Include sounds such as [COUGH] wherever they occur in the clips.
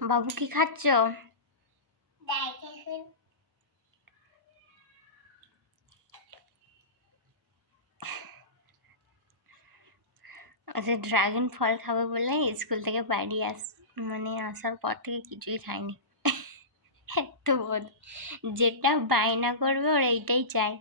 বাবু কি খাচ্ছ? আচ্ছা ড্রাগন ফল খাব বলে স্কুল থেকে বাড়ি আস মানে আসার পর থেকে কিছুই খাইনি। [LAUGHS] এত বোধ যেটা বায়না করবে ওর এইটাই চাই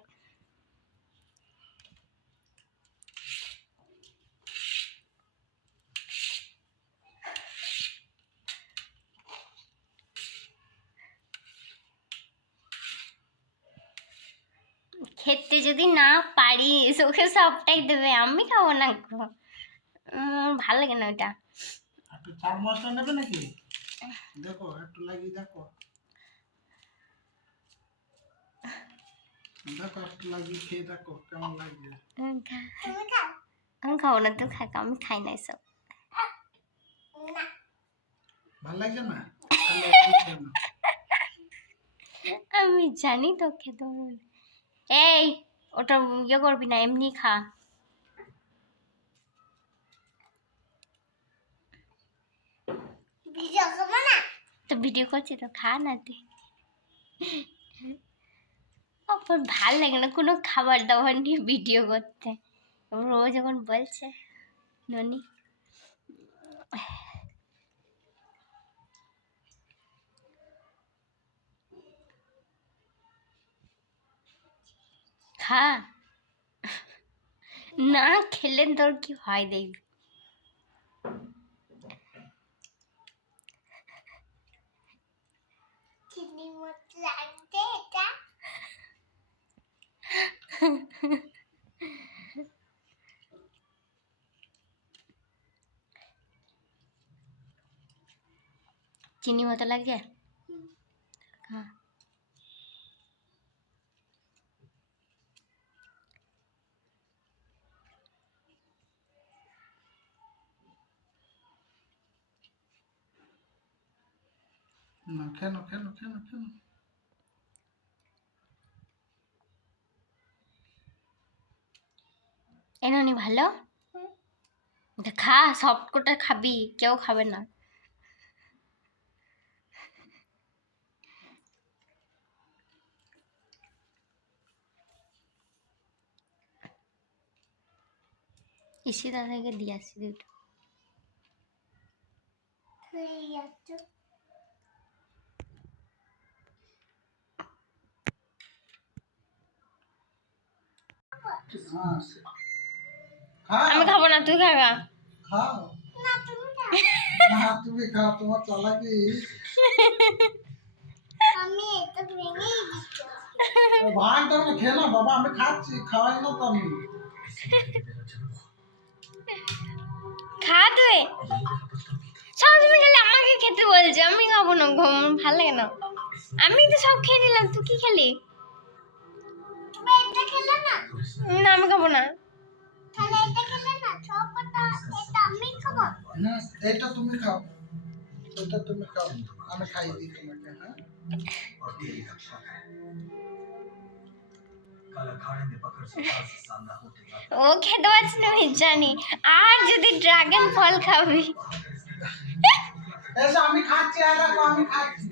খেতে যদি না পারি ওকে সবটাই দেবে আমি খাব না ভালো লাগে না ওটা একটু চাট মশলা নেবে নাকি? দেখো একটু লাগিয়ে দেখো। দেখো একটু লাগিয়ে খেয়ে দেখো কেমন লাগছে আমি খাব না তো খাক আমি খাই না এসব। ভালো [LAUGHS] লাগছে না। আমি জানি তো খেতে। এই ওটা ইয়ে করবি না এমনি খা। তো ভিডিও করছি তো খা না তুই। আমার ভালো লাগে না কোনো খাবার দাবার নিয়ে ভিডিও করতে। ও যখন বলছে ননি। খা না খেলে তোর কি হয় দেখবি চিনি মতো লাগছে? হ্যাঁ। না কেন কেন কেন কেন এননি ভালো? এটা খা সফট কোটা খাবি কেউ খাবে না। ইসি দাদাকে দিয়ে আসি দুটো হ্যাঁ সে- খাও আমি খাব না তুই খাগা খাও। না তুমি খাও তোমার চালাকি ভাগটা মানে খেয়ে না বাবা আমি খাচ্ছি খাওয়াই না তো আমি। খা তুই। সব তুমি খালি আমাকে খেতে বলছে আমি খাব না আমার ভালো লাগে না। আমি তো সব খেয়ে নিলাম তুই কি খেলি? না আমি খাব না। না এইটা তুমি খাও। এটা তুমি খাও। আমি খাই দিই তোমাকে হ্যাঁ? ও খেতে পারছি না জানি। আর যদি ড্রাগন ফল খাবি। আমি খাচ্ছি আমি খাচ্ছি।